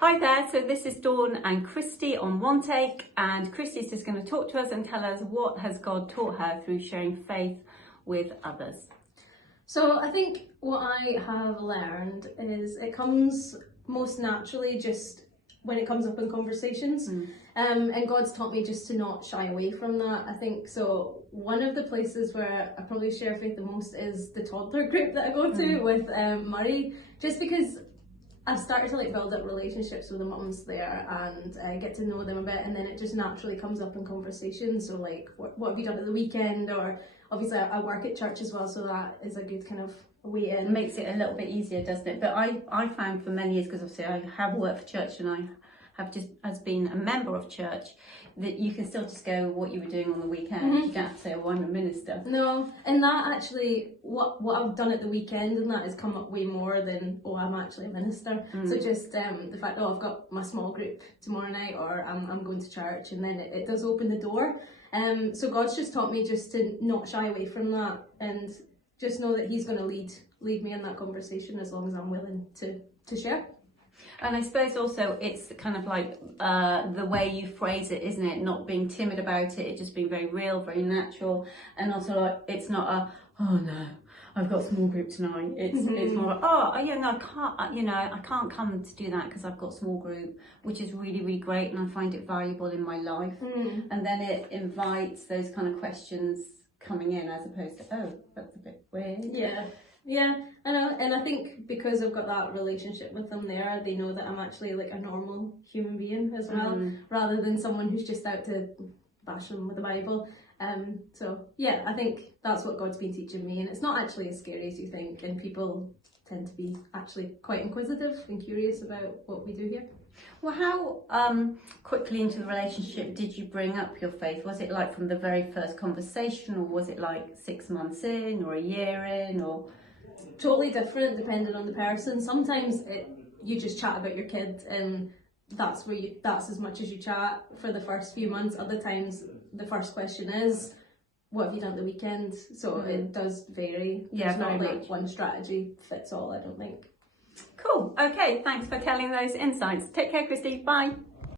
Hi there, so this is Dawn and Christy on One Take, and Christy's just going to talk to us and tell us what has God taught her through sharing faith with others. So I think what I have learned is it comes most naturally just when it comes up in conversations. And God's taught me just to not shy away from that. I think so. One of the places where I probably share faith the most is the toddler group that I go to with Murray, just because I've started to build up relationships with the mums there and get to know them a bit, and then it just naturally comes up in conversation. So what have you done at the weekend? Or obviously I work at church as well, so that is a good kind of way in. It makes it a little bit easier, doesn't it? But I found for many years, because obviously I have worked for church and I have just as been a member of church, that you can still just go what you were doing on the weekend. You don't have to say, oh, I'm a minister. No, and that actually, what I've done at the weekend, and that has come up way more than, oh, I'm actually a minister. So just the fact, oh, I've got my small group tomorrow night, or I'm going to church, and then it does open the door. So God's just taught me just to not shy away from that, and just know that He's going to lead me in that conversation as long as I'm willing to share. And I suppose also it's kind of like the way you phrase it, isn't it? Not being timid about it, just being very real, very natural. And also like, it's not a, oh no, I've got small group tonight. It's more like, oh yeah, no, I can't, I can't come to do that because I've got small group, which is really, really great. And I find it valuable in my life. And then it invites those kind of questions coming in as opposed to, oh, that's a bit weird. Yeah, and I think because I've got that relationship with them there, they know that I'm actually like a normal human being as well, rather than someone who's just out to bash them with the Bible. So yeah, I think that's what God's been teaching me, and it's not actually as scary as you think, and people tend to be actually quite inquisitive and curious about what we do here. Well, how quickly into the relationship did you bring up your faith? Was it like from the very first conversation, or was it like 6 months in, or a year in, or...? Totally different depending on the person. Sometimes you just chat about your kid, and that's as much as you chat for the first few months. Other times the first question is, what have you done the weekend? So it does vary. Yeah, there's not very much. one strategy fits all, I don't think. Cool. Okay, thanks for telling those insights. Take care, Christy. Bye.